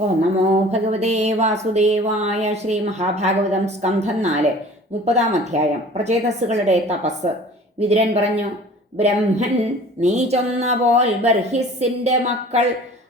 ഓ നമോ ഭഗവതേ വാസുദേവായ ശ്രീ മഹാഭാഗവതം സ്കന്ധം നാല് മുപ്പതാം അധ്യായം പ്രചേതസ്സുകളുടെ തപസ്. വിതുരൻ പറഞ്ഞു ബ്രഹ്മൻ നീ ചൊന്ന പോൽ ബർഹിസിന്റെ മക്കൾ.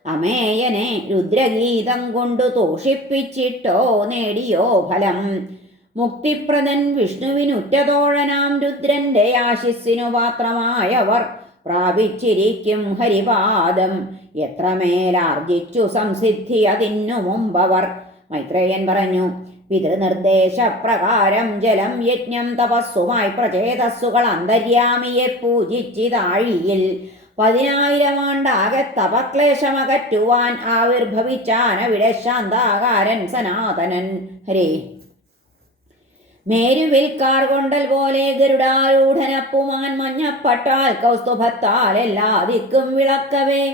അമേയനെ രുദ്രഗീതം കൊണ്ടു തോഷിപ്പിച്ചിട്ടോ നേടിയോ ഫലം. മുക്തിപ്രദൻ വിഷ്ണുവിനുറ്റതോഴനാം രുദ്രന്റെ ആശിസ്സിനു പാത്രമായവർ. പ്രാപിച്ചിരിക്കും ഹരിപാദം എത്രമേലാർജിച്ചു സംസിദ്ധി അതിനു മുമ്പവർ. മൈത്രേയൻ പറഞ്ഞു പിതൃനിർദ്ദേശപ്രകാരം ജലം യജ്ഞം തപസ്സുമായി പ്രചേതസ്സുകൾ അന്തര്യാമിയെ പൂജിച്ചിതാഴിയിൽ. പതിനായിരം ആണ്ടാകെ തപക്ലേശമകറ്റുവാൻ ആവിർഭവിച്ചാനവിടെ ശാന്താകാരൻ സനാതനൻ. ഹരേ മേരുവിൽ കാർ കൊണ്ടൽ പോലെ ഗരുഡാരൂഢനപ്പുമാൻ മഞ്ഞപ്പട്ടാൽ കൗസ്തുഭത്താൽ എല്ലാ ദിക്കും വിളക്കവേ.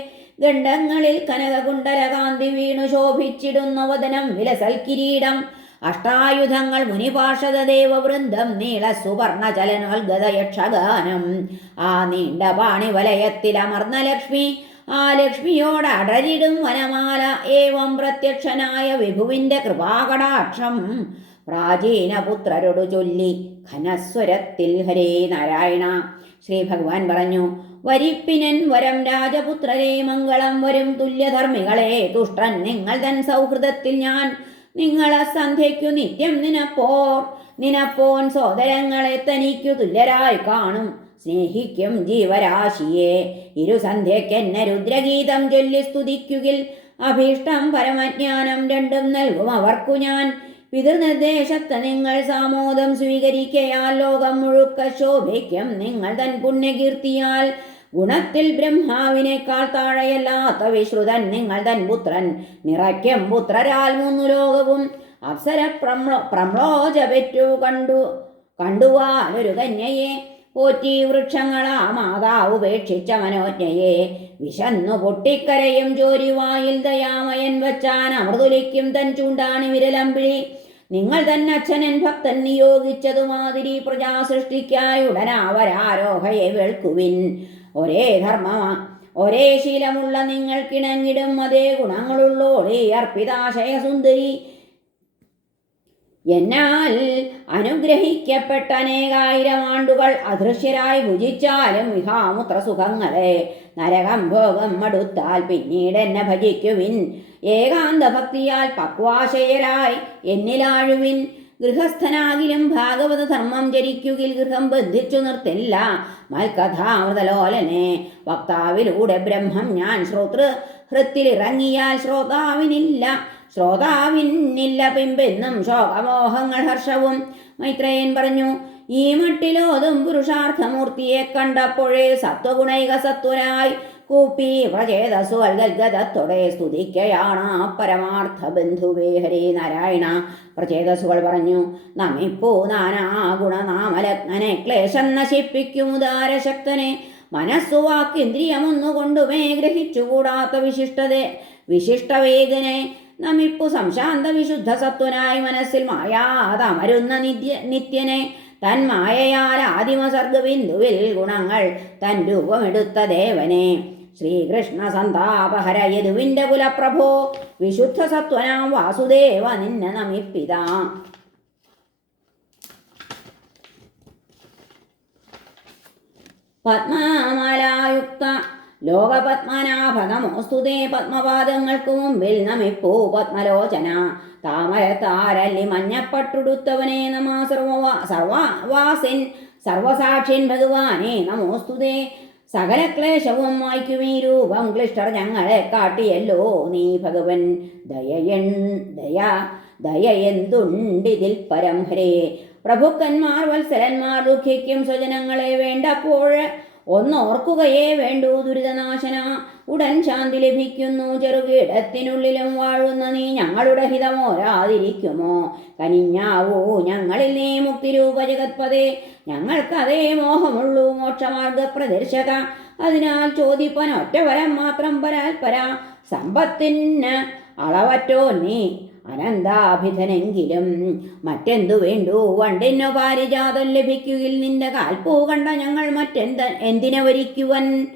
ഗണ്ഡങ്ങളിൽ കനകകുണ്ടലകാന്തി വീണു ശോഭിച്ചിടുന്ന വദനം വിലസൽ കിരീടം അഷ്ടായുധങ്ങൾ മുനിപാർഷദ ദേവവൃന്ദം നീള സുവർണ ചലനോൽഗത യക്ഷഗാനം ആ നീണ്ട പാണിവലയത്തിൽ അമർന്ന ലക്ഷ്മി ആ ലക്ഷ്മിയോട് അടരിടും വനമാല. ഏവം പ്രത്യക്ഷനായ വിഭുവിന്റെ കൃപാകടാക്ഷം. പ്രാചീനപുത്രരോട് ചൊല്ലി ഘനസ്വരത്തിൽ ഹരേ നാരായണ. ശ്രീ ഭഗവാൻ പറഞ്ഞു വരിപ്പിനൻ വരം രാജപുത്രരെ മംഗളം വരും തുല്യധർമ്മികളെ. തുഷ്ടൻ നിങ്ങൾ തൻ സൗഹൃദത്തിൽ ഞാൻ നിങ്ങളെ സന്ധ്യയ്ക്കു നിത്യം നിനപ്പോർ. നിനപ്പോൻ സോദരങ്ങളെ തനിക്കു തുല്യരായി കാണും. സ്നേഹിക്കും ജീവരാശിയെ. ഇരു ഇരുസന്ധ്യക്കെന്നെ രുദ്രഗീതം ചൊല്ലി സ്തുതിക്കുകിൽ. അഭീഷ്ടം പരമജ്ഞാനം രണ്ടും നൽകും അവർക്കു ഞാൻ. പിതൃനിർദ്ദേശത്തെ നിങ്ങൾ സാമോദം സ്വീകരിക്കയാൽ ലോകം മുഴുക്ക ശോഭിക്കും. നിങ്ങൾ തൻ പുണ്യകീർത്തിയാൽ ഗുണത്തിൽ ബ്രഹ്മാവിനേക്കാൾ താഴെയല്ലാത്ത വിശ്രുതൻ നിങ്ങൾ തൻ പുത്രൻ. നിറയ്ക്കും പുത്രരാൽ മൂന്നു ലോകവും അപ്സര പ്രമ്ലോജ പെറ്റു കണ്ടു കണ്ടുവാനൊരു കന്യയെ. പോറ്റി വൃക്ഷങ്ങളാ മാതാവ് ഉപേക്ഷിച്ച മനോജ്ഞയെ. വിശന്നു പൊട്ടിക്കരയും ജോലിവായിൽ ദയാമയൻ വച്ചാൻ അമൃതുലിക്കും തൻ ചൂണ്ടാണി വിരലമ്പിഴി നിങ്ങൾ തന്നെ അച്ഛനൻ ഭക്തൻ നിയോഗിച്ചതുമാതിരി പ്രജാ സൃഷ്ടിക്കായുടനാവരാരോഹയെ വെൾക്കുവിൻ ഒരേ ധർമ്മ ഒരേ ശീലമുള്ള നിങ്ങൾക്കിണങ്ങിടും അതേ ഗുണങ്ങളുള്ളോളേ അർപ്പിതാശയ സുന്ദരി എന്നാൽ അനുഗ്രഹിക്കപ്പെട്ട അനേകായിരം ആണ്ടുകൾ അദൃശ്യരായി ഭുജിച്ചാലും വിഹാമുത്ര സുഖങ്ങളെ നരകം ഭോഗം മടുത്താൽ പിന്നീട് എന്നെ ഭജിക്കുവിൻ. ഏകാന്ത ഭക്തിയാൽ പക്വാശയരായി എന്നിലാഴുവിൻ. ഗൃഹസ്ഥനാകിലും ഭാഗവത ധർമ്മം ജരിക്കുകിൽ ഗൃഹം ബന്ധിച്ചു നിർത്തില്ല. മൽക്കഥാമൃതലോലനെ വക്താവിലൂടെ ബ്രഹ്മം ഞാൻ ശ്രോതൃ ഹൃത്തിലിറങ്ങിയാൽ ശ്രോതാവിനില്ല. ശ്രോതാവിനില്ല പിമ്പെന്നും ശോകമോഹങ്ങൾ ഹർഷവും. മൈത്രേയൻ പറഞ്ഞു ഈ മട്ടിലോതും പുരുഷാർത്ഥമൂർത്തിയെ കണ്ടപ്പോഴേ സത്വഗുണൈക സത്വനായി കൂപ്പി പ്രചേതസു അൽഗദ്ഗതത്തോടെ സ്തുതിക്കയാണ് പരമാർത്ഥ ബന്ധുവേ ഹരേ നാരായണ. പ്രചേതസുകൾ പറഞ്ഞു നമിപ്പൂ നാനാ ഗുണനാമലഗ്നനെ ക്ലേശം നശിപ്പിക്കും മനസ്സു വാക്കിന്ദ്രിയമൊന്നുകൊണ്ടുമേ ഗ്രഹിച്ചുകൂടാത്ത വിശിഷ്ടത. വിശിഷ്ടവേഗനെ നമിപ്പു സംശാന്ത വിശുദ്ധ സത്വനായി മനസ്സിൽ മായാതമരുന്ന നിത്യ നിത്യനെ. തൻ മായയാൽ ആദിമസർഗബിന്ദുവിൽ ഗുണങ്ങൾ തൻ രൂപമെടുത്ത ദേവനെ. ശ്രീകൃഷ്ണ സന്താപഹര യദുവിന്റെ കുലപ്രഭോ. വിശുദ്ധ സത്വനാം വാസുദേവ നിന്നെ നമിപ്പിത. പത്മമാലായുക്ത ലോകപത്മനാഭകമോസ്തുതേ പത്മപാദങ്ങൾക്ക് മുമ്പിൽ നമിപ്പൂ പത്മലോചന. താമരത്താരല്ലി മഞ്ഞപ്പട്ടുടുത്തവനെ നമ സർവവാ സർവവാസിൻ സർവസാക്ഷിൻ ഭഗവാനെ നമോസ്തുതേ സകല ക്ലേശവും മായ്ക്കുമീ രൂപം ക്ലിഷ്ടർ ഞങ്ങളെ കാട്ടിയല്ലോ നീ ഭഗവൻ. ദയയൻ ദയ ദയയെന്തുണ്ടിതിൽ പരം ഹരേ പ്രഭുക്കന്മാർ വത്സരന്മാർ ദുഃഖിക്കും സ്വജനങ്ങളെ വേണ്ടപ്പോൾ ഒന്നോർക്കുകയേ വേണ്ടൂ ദുരിതനാശന. ഉടൻ ശാന്തി ലഭിക്കുന്നു. ചെറുകിടത്തിനുള്ളിലും വാഴുന്ന നീ ഞങ്ങളുടെ ഹിതമോരാതിരിക്കുമോ? കനിഞ്ഞാവൂ ഞങ്ങളിൽ നീ മുക്തി രൂപ ജഗത്പതേ. ഞങ്ങൾക്കതേ മോഹമുള്ളൂ മോക്ഷമാർഗ പ്രദർശക അതിനാൽ ചോദിപ്പനൊറ്റവരം മാത്രം പരാൽപര. സമ്പത്തിന് അളവറ്റോ നീ? അനന്താഭിധനെങ്കിലും മറ്റെന്തു വേണ്ടു? വണ്ടിനു പാരിജാതം ലഭിക്കുകയിൽ നിന്റെ കാൽപ്പൂ കണ്ട ഞങ്ങൾ മറ്റെന്ത എന്തിനെ വരിക്കുവൻ?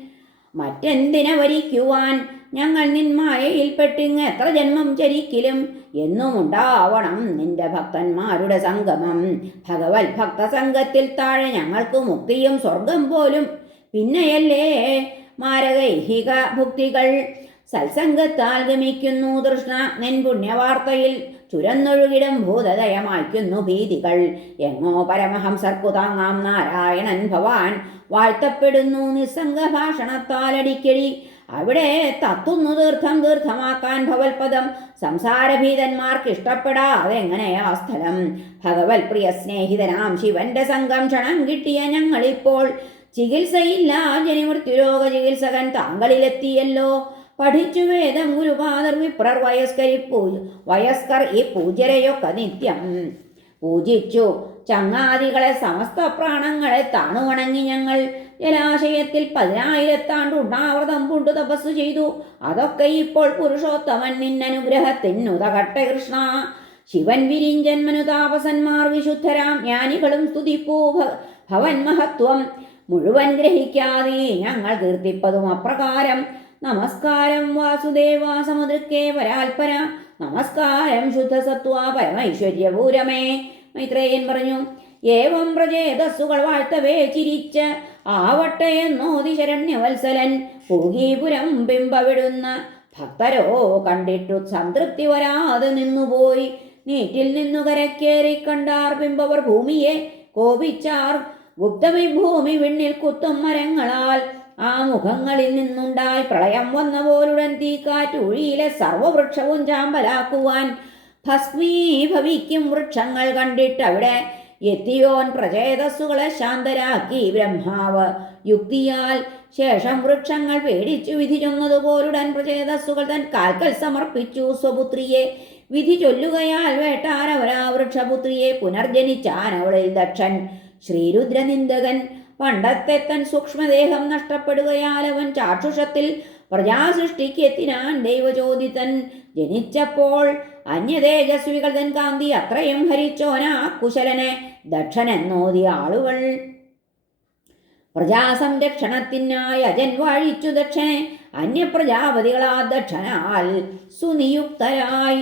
മറ്റെന്തിനെ വരിക്കുവാൻ? ഞങ്ങൾ നിൻ മായയിൽപ്പെട്ടിങ് എത്ര ജന്മം ചരിക്കലും എന്നും ഉണ്ടാവണം നിന്റെ ഭക്തന്മാരുടെ സംഗമം. ഭഗവത് ഭക്തസംഘത്തിൽ താഴെ ഞങ്ങൾക്ക് മുക്തിയും സ്വർഗം പോലും പിന്നെയല്ലേ? മാരകൈഹിക ഭുക്തികൾ സത്സംഗത്താൽ ഗമിക്കുന്നു തൃഷ്ണ നിൻ പുണ്യവാർത്തയിൽ ചുരന്നൊഴുകിടം ഭൂതദയമായ്ക്കുന്നു ഭീതികൾ. എങ്ങോ പരമഹംസർക്കു താങ്ങാം നാരായണൻ ഭവാൻ വാഴ്ത്തപ്പെടുന്നു നിസ്സംഗ ഭാഷണത്താലടിക്കടി അവിടെ തത്തുന്നു തീർത്ഥം തീർത്ഥമാക്കാൻ ഭവൽപദം. സംസാരഭീതന്മാർക്ക് ഇഷ്ടപ്പെടാതെങ്ങനെയാ സ്ഥലം? ഭഗവത് പ്രിയ സ്നേഹിതനാം ശിവന്റെ സംഘം ക്ഷണം കിട്ടിയ ഞങ്ങളിപ്പോൾ. ചികിത്സയില്ല ജനിമൃത്യുരോഗ ചികിത്സകൻ താങ്കളിലെത്തിയല്ലോ. പഠിച്ചു വേദം ഗുരുപാദർ വിപ്രർ വയസ്കരി വയസ്കർ ഈ പൂജരെയൊക്കെ നിത്യം പൂജിച്ചു. ചങ്ങാതികളെ സമസ്ത പ്രാണങ്ങളെ താണുവണങ്ങി ഞങ്ങൾ. ജലാശയത്തിൽ പതിനായിരത്താണ്ട് ഉണ്ണാവൃതം പൂണ്ടു തപസ് ചെയ്തു. അതൊക്കെ ഇപ്പോൾ പുരുഷോത്തമൻ നിന്നനുഗ്രഹത്തിനുതകട്ടെ കൃഷ്ണ. ശിവൻ വിരിഞ്ചന്മനു താപസന്മാർ വിശുദ്ധരാം. ജ്ഞാനികളും സ്തുതിപ്പൂ ഭവൻ മഹത്വം. മുഴുവൻ ഗ്രഹിക്കാതെ ഞങ്ങൾ കീർത്തിപ്പതും അപ്രകാരം. നമസ്കാരം വാസുദേവ സമുദ്രക്കേ പരാൽപര നമസ്കാരം ശുദ്ധസത്വ പരമൈശ്വര്യപൂരമേ. മൈത്രേയൻ പറഞ്ഞു ഏവം പ്രജേതസ്സുകൾ വാഴ്ത്തവേ ചിരിച്ച് ആവട്ടെ എന്നോതി ശരണ്യവത്സലൻ പൂകീപുരം ബിംബവിടുന്ന ഭക്തരോ കണ്ടിട്ടു സംതൃപ്തി വരാതെ നിന്നുപോയി. നീറ്റിൽ നിന്നു കരക്കേറി കണ്ടാർ ബിംബവർ ഭൂമിയെ കോപിച്ചാർ. ഗുപ്തമി ഭൂമി വിണ്ണിൽ കുത്തും മരങ്ങളാൽ ആ മുഖങ്ങളിൽ നിന്നുണ്ടായി പ്രളയം വന്ന പോലുടൻ തീക്കാറ്റുഴിയിലെ സർവവൃക്ഷവും ചാമ്പലാക്കുവാൻ ഭസ്മീഭവിക്കും വൃക്ഷങ്ങൾ കണ്ടിട്ട് അവിടെ എത്തിയോൻ പ്രചേതസ്സുകളെ ശാന്തരാക്കി. ബ്രഹ്മാവ് യുക്തിയാൽ ശേഷം വൃക്ഷങ്ങൾ പേടിച്ചു വിധി ചൊന്നതുപോലുടൻ പ്രചേതസ്സുകൾ തൻ കാൽക്കൽ സമർപ്പിച്ചു. സ്വപുത്രിയെ വിധി ചൊല്ലുകയാൽ വേട്ടാരവരാ വൃക്ഷപുത്രിയെ പുനർജനിച്ചാൻ അവളിൽ ദക്ഷൻ. ശ്രീരുദ്രനിന്ദകൻ പണ്ടത്തെ തൻ സൂക്ഷ്മദേഹം നഷ്ടപ്പെടുകയാൽ അവൻ ചാക്ഷുഷത്തിൽ പ്രജാസൃഷ്ടിക്ക് എത്തിനാൻ ദൈവചോദിതൻ ജനിച്ചപ്പോൾ അന്യതേജസ്വികൾ തൻ കാന്തി അത്രയും ഹരിച്ചോനാ കുശലനെ ദക്ഷനെന്നോതിയ ആളുകൾ. പ്രജാസംരക്ഷണത്തിനായി അജൻ വാഴിച്ചു ദക്ഷനെ അന്യപ്രജാപതികളാ ദക്ഷനാൽ സുനിയുക്തരായി